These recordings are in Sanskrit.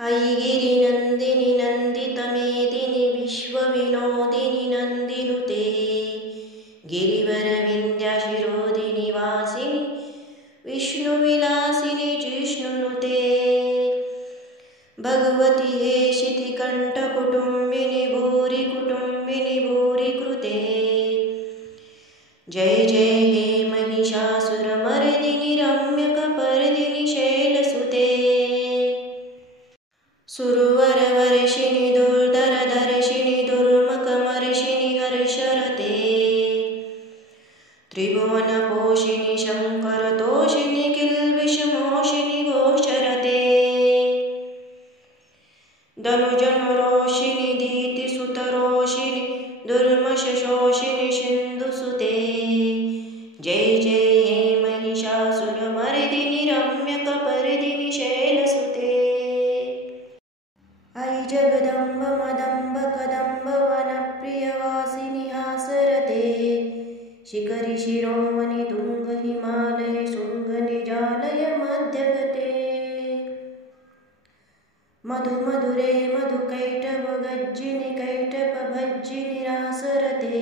अयि गिरिनन्दिनि नन्दितमेदिनि विश्वविनोदिनि नन्दिनुते गिरिवरविन्द्यशिरोदिनि वासिनि विष्णुविलासिनि जिष्णुनुते भगवति हे शितिकण्ठकुटुम्बिनि भूरि कुटुम्बिनि भूरि कृते जय जय हे महिषासुरमर्दिनि रम्यकपर्दिनि शैलसुते सुरवरवर्षिणि दुर्धरधर्षिणि दुर्मुखमर्षिणि हर्षरते त्रिभुवनपोषिणि शङ्करतोषिणि किल्बिषमोषिणि घोषरते धनुजनुरोषिणि दीतिसुतरोषिणि दुर्मशोषिणि सिन्धुसुते जय जय हे महिषासुरमर्दिनि रम्यकपर्दिनि शैलसुते अयि जगदम्ब मदम्ब कदम्ब वनप्रियवासिनि हासरते शिखरि शिरोमणि तुङ्ग हिमालय शृङ्ग निजालय मध्यगते मधुमधुरे मधुकैटभ गज्जिनि कैटभ भज्जिनि रासरते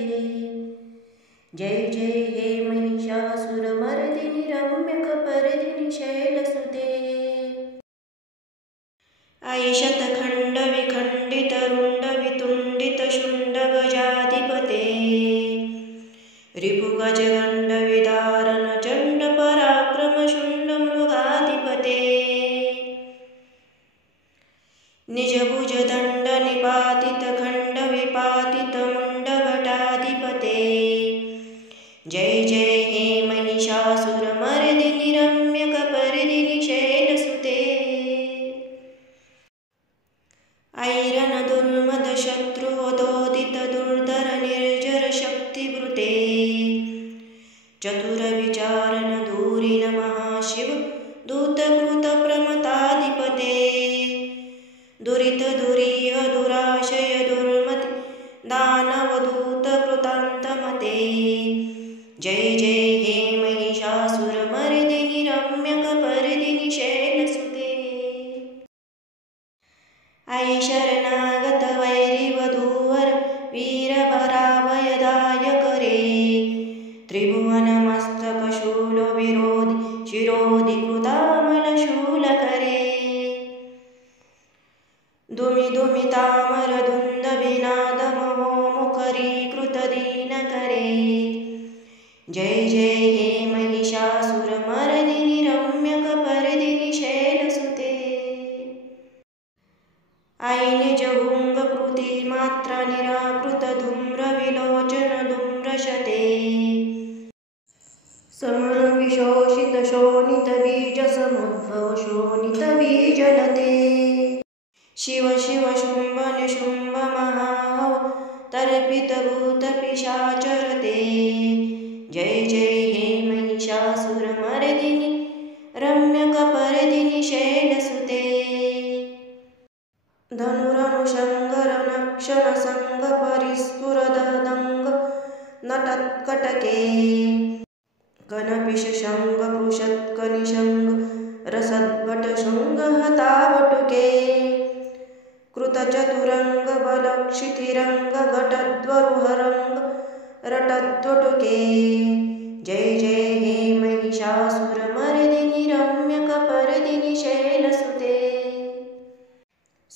जय जय हे महिषासुरमर्दिनि रम्यकपर्दिनि शैलसुते अयि शतखण्डविखण्डितरुण्डवितुण्डितशुण्डगजाधिपते रिपुगजगण्डविदारणचण्डपराक्रमशुण्डमृगाधिपते निजभुजदण्डनिपातितखण्डविपातितमुण्डभटाधिपते जय जय हे महिषासुरमर्दिनि रम्यकपर्दिनि शैलसुते ऐरनदुर्मदशत्रुवदोदितदुर्धरनिर्जरशक्तिवृते चतुरविचारनधूरिन महाशिव दूतकृतप्रमथाधिपते दुरितदुरीह दुराशय दुर्मति दानवदूतकृतान्तमते जय जय हे महिषासुरमर्दिनि रम्यकपर्दिनि शैलसुते अयि शरणागतवैरिवधूवर वीरभराभयदायकरे त्रिभुवनमस्तकशूलविरोधि शिरोधिकृतामलशूलकरे दुमिदुमितामरदुन्दभिनादमहोमुखरीकृतदीनकरे जय जय हे महिषासुरमर्दिनि रम्यकपर्दिनि शैलसुते अयि निजभुङ्गकृतिमात्रनिराकृतधूम्रविलोचनधूम्रशते समरविशोषितशोणितबीजसमुद्भवशोणितबीजलते शिव शिव शुम्भ निशुम्भ महावतर्पितभूतपिशाचरते जय जय हे महिषासुरमर्दिनि रम्यकपर्दिनि शैलसुते धनुरनुशङ्गरनक्षरसङ्गपरिस्फुरददङ्ग नटत्कटके कनपिशशङ्गपृषत्कनिशङ्ग रसद्भटशृङ्गहतावटुके कृतचतुरङ्गबलक्षितिरङ्गघटद्वरुहरङ्ग रटद्वटुके जय जय हे महिषासुरमर्दिनि रम्यकपर्दिनि शैलसुते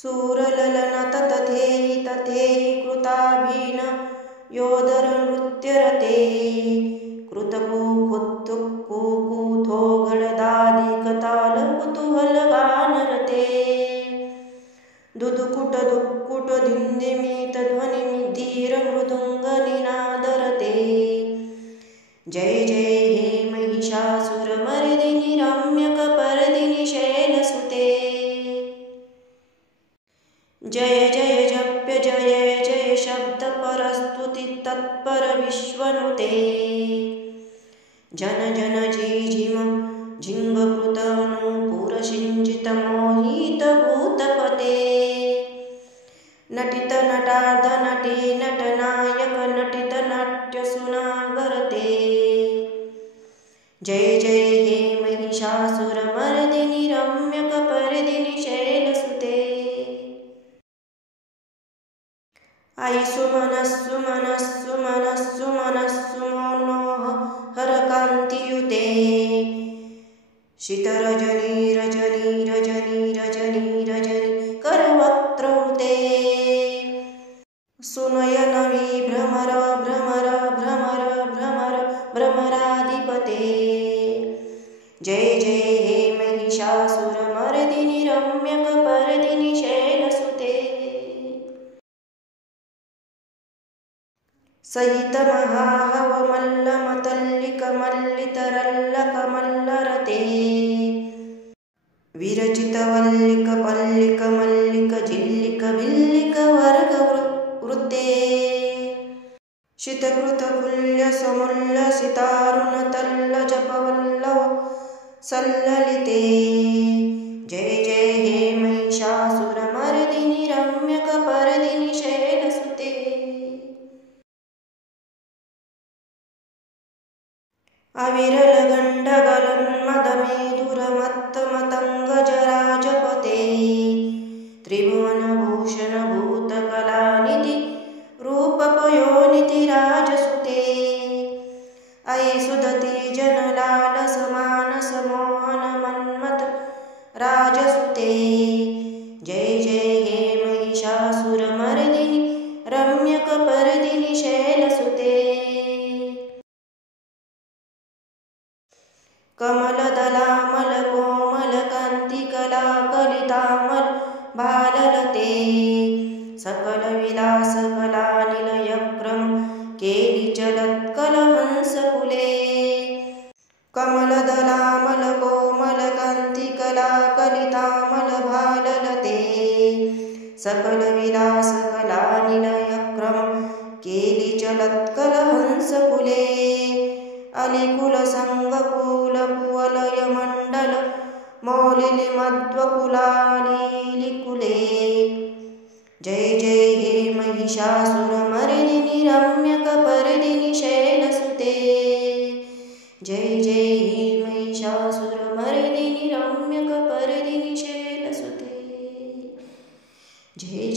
सूरललनततथेहि तथेहि कृताभिन योदरनृत्यरते कृतकुकुत्कुकुथो गडदादिकतालकुतूहलगानरते दुदुकुटदुक्कुटदिन्दिमितध्वनिमिद्धीरमृदुङ्गनिनादरते जय जय हे महिषासुरमर्दिनि रम्यकपर्दिनि शैलसुते जय जय जप्य जय जय शब्दपरस्तुति तत्पर विश्वनुते जन जन जीजिम झिङ्गकृतनूपुरसिञ्चितमोहितभूतपते नटितनटार्धनटी नटनायक नटितनाट्यसुनागरते जय जय हे महिषासुरमर्दिनि रम्यकपर्दिनि शैलसुते। आई सुमनस्सु मनस्सु मनस्सु मनस्सु मनोह हरकान्तियुते शीतरजनी रजनी रजनी रजनी रजनी करवक्त्रौते सुनयनवी भ्रमर भ्रमर भ्रमर भ्रमर भ्रमराधिपते जय जय हे महिषासुरमर्दिनि रम्यकपर्दिनि शैलसुते सहित महाहवमल्लमतल्लिकमल्लितरल्लकमल्लरते विरचित वल्लिक पल्लिक मल्लिक झिल्लिक भिल्लिक वर्ग वृत्ते शीतकृत फुल्य समुल्ल सितारुण तल्ल जपवल्लव सल्ललिते जय जय हे महिषासुरमर्दिनि रम्यकपर्दिनि शैलसुते अविरल गण्डगलन्मदमेधुरमत्तमतङ्गजराजपते त्रिभुवनभूषण भूतकलानिधि रूपपयोनिधि राजसुते अयि सुदति जनलालसमानस मोहन मन्मथ राजसुते जय जय हे महिषासुरमर्दिनि रम्यकपर्दिनि शैलसुते कमलदलामल कोमल कान्तिकला कलितामल भाललते सकल विलास कला निलयक्रम केली चलत्कल हंसकुले कमलदलामल कोमल कान्तिकला कलितामल भाललते सकल विलास कला निलयक्रम केली चलत्कल हंसकुले अलिकुल संगकुल कुवलय मंडल मौलिली मध्वकुलालिकुले जय जय हे महिषासुरमर्दिनि रम्यकपर्दिनि शैलसुते जय जय हे महिषासुरमर्दिनि रम्यकपर्दिनि शैलसुते जय